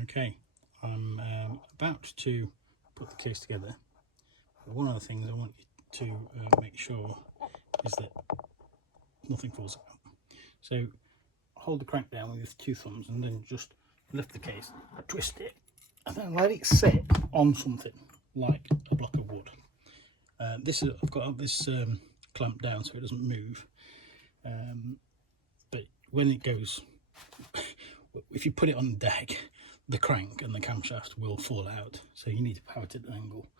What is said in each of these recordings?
Okay, I'm about to put the case together. One of the things I want you to make sure is that nothing falls out. So hold the crank down with your two thumbs and then just lift the case, twist it, and then let it sit on something like a block of wood. I've got this clamped down so it doesn't move, but when it goes, if you put it on the deck, the crank and the camshaft will fall out, so you need to power it at an angle.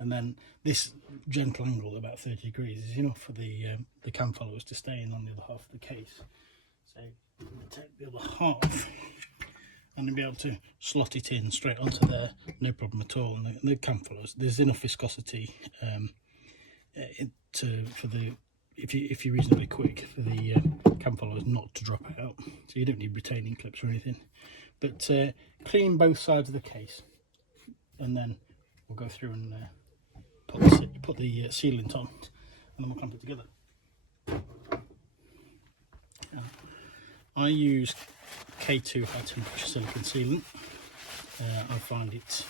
And then this gentle angle, about 30 degrees, is enough for the cam followers to stay in on the other half of the case. So I'm going to take the other half and then be able to slot it in straight onto there, no problem at all. And the cam followers, there's enough viscosity if you're reasonably quick, for the cam followers not to drop out. So you don't need retaining clips or anything. But clean both sides of the case, and then we'll go through and put the sealant on, and then we'll clamp it together. I use K2 high temperature silicone sealant. I find it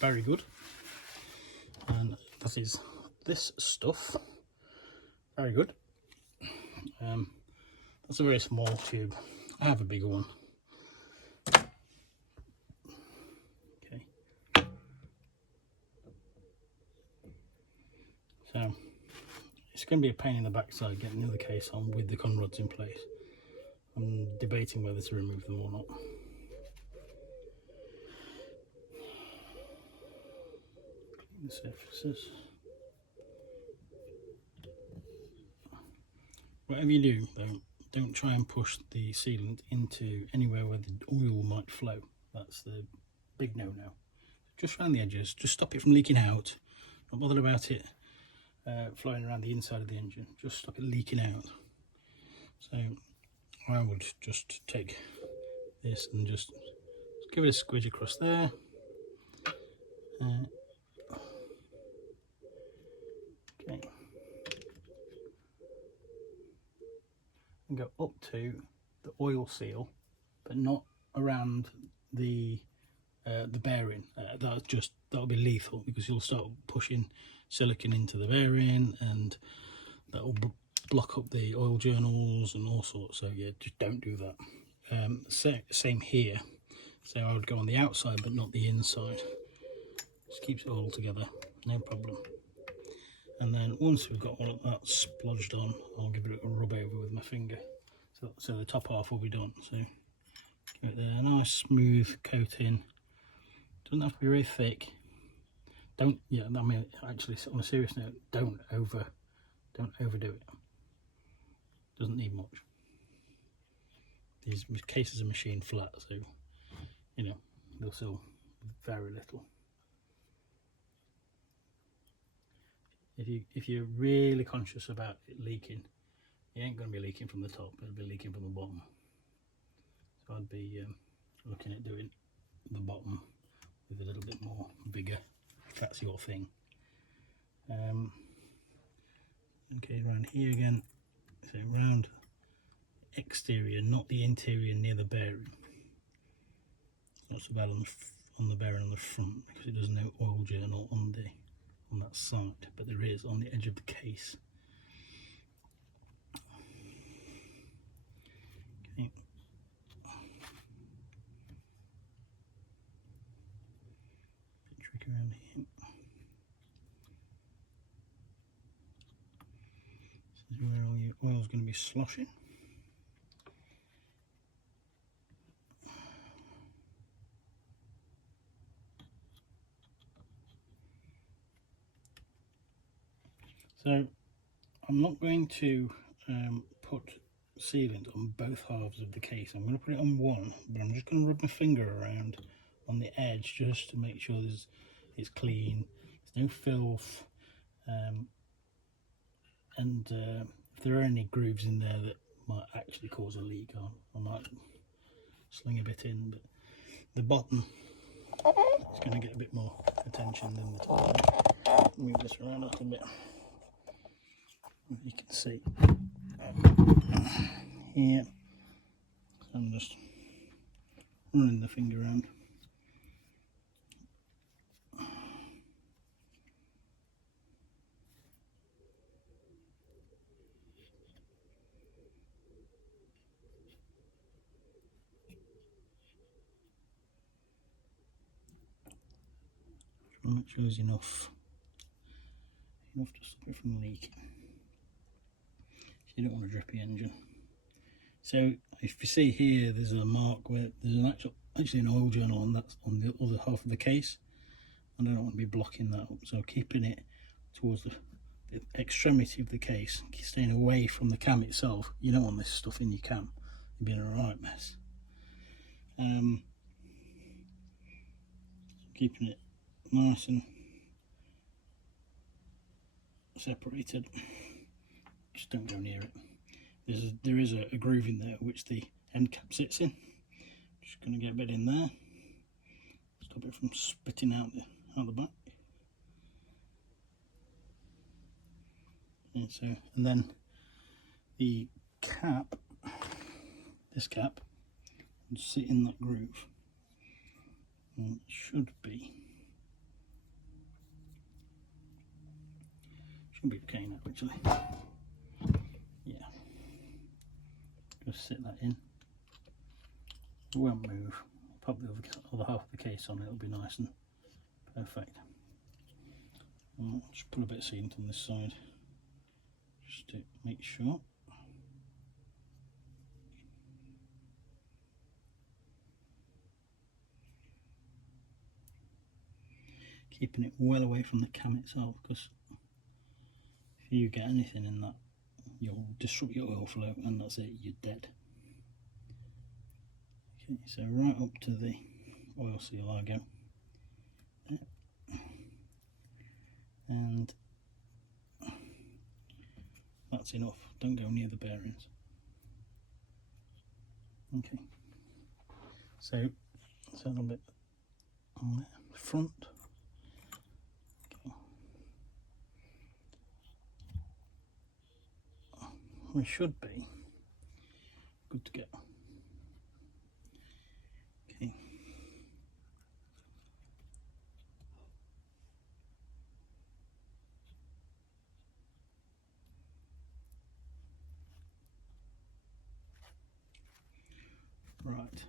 very good, and that is this stuff. Very good. That's a very small tube. I have a bigger one. Okay. So it's going to be a pain in the backside getting the other case on with the con rods in place. I'm debating whether to remove them or not. Clean the surfaces. Whatever you do, though, don't try and push the sealant into anywhere where the oil might flow. That's the big no-no. Just around the edges, just stop it from leaking out. Not bothered about it flowing around the inside of the engine. Just stop it leaking out. So I would just take this and just give it a squidge across there. Okay. And go up to the oil seal, but not around the bearing. That'll be lethal, because you'll start pushing silicone into the bearing, and that'll block up the oil journals and all sorts. So yeah, just don't do that. Same here. So I would go on the outside but not the inside. Just keeps it all together, no problem. And then once we've got all of that splodged on, I'll give it a rub over with my finger. So the top half will be done. So give it there, a nice smooth coating. Doesn't have to be very thick. Actually, on a serious note, don't overdo it. Doesn't need much. These cases are machine flat, so they'll seal very little. If you're really conscious about it leaking, it ain't going to be leaking from the top, it'll be leaking from the bottom. So I'd be looking at doing the bottom with a little bit more vigour, if that's your thing. Okay, around here again, so round exterior, not the interior near the bearing. It's not so bad on the bearing on the front, because there's no oil journal on that side, but there is on the edge of the case. Okay. Bit tricky around here. This is where all your oil's going to be sloshing. So I'm not going to put sealant on both halves of the case. I'm going to put it on one, but I'm just going to rub my finger around on the edge just to make sure it's clean, there's no filth, and if there are any grooves in there that might actually cause a leak, I might sling a bit in, but the bottom is going to get a bit more attention than the top. Move this around a little bit. You can see here, so I'm just running the finger around. and make sure there's enough to stop it from leaking. So you don't want a drippy engine. So if you see here, there's a mark where there's actually an oil journal, and that's on the other half of the case. I don't want to be blocking that up, so keeping it towards the extremity of the case, staying away from the cam itself. You don't want this stuff in your cam, you'd be in a right mess. Keeping it nice and separated, just don't go near it. There is a groove in there which the end cap sits in. Just going to get a bit in there, stop it from spitting out the back. And then the cap, this cap, would sit in that groove, and it should be okay now actually. Yeah, just sit that in. It won't move. Pop the other half of the case on, it'll be nice and perfect. And just put a bit of sealant on this side, just to make sure. Keeping it well away from the cam itself, because if you get anything in that, you'll disrupt your oil flow, and that's it, you're dead. Okay, so right up to the oil seal I go. There. And that's enough, don't go near the bearings. Okay, so a little bit on there, the front. We should be good to go. Okay. Right.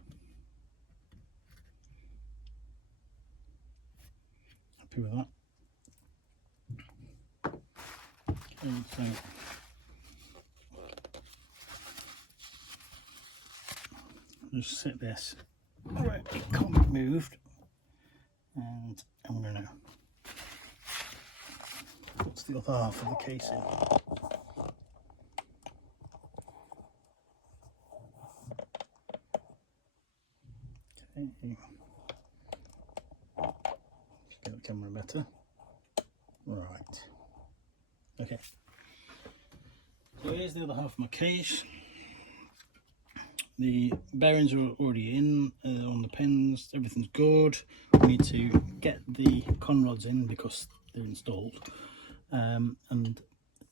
Happy with that. Okay, so just set this right, it can't be moved, and I'm going to put the other half of the case in. Okay, just get the camera better. Right, okay, so here's the other half of my case. The bearings are already in on the pins, everything's good. We need to get the conrods in because they're installed, and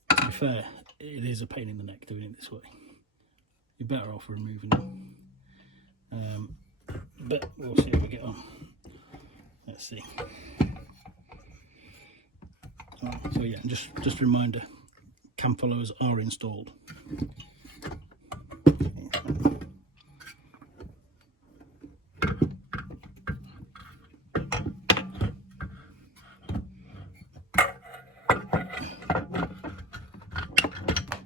to be fair, it is a pain in the neck doing it this way. You're better off removing them, but we'll see how we get on. Let's see. So yeah, just a reminder, cam followers are installed.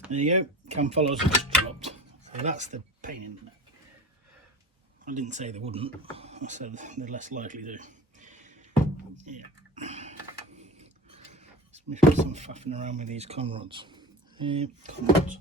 There you go, cam followers have just dropped. So that's the pain in the neck. I didn't say they wouldn't, I said they're less likely to. Yeah. Let's make some faffing around with these conrods. Conrods.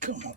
Come on.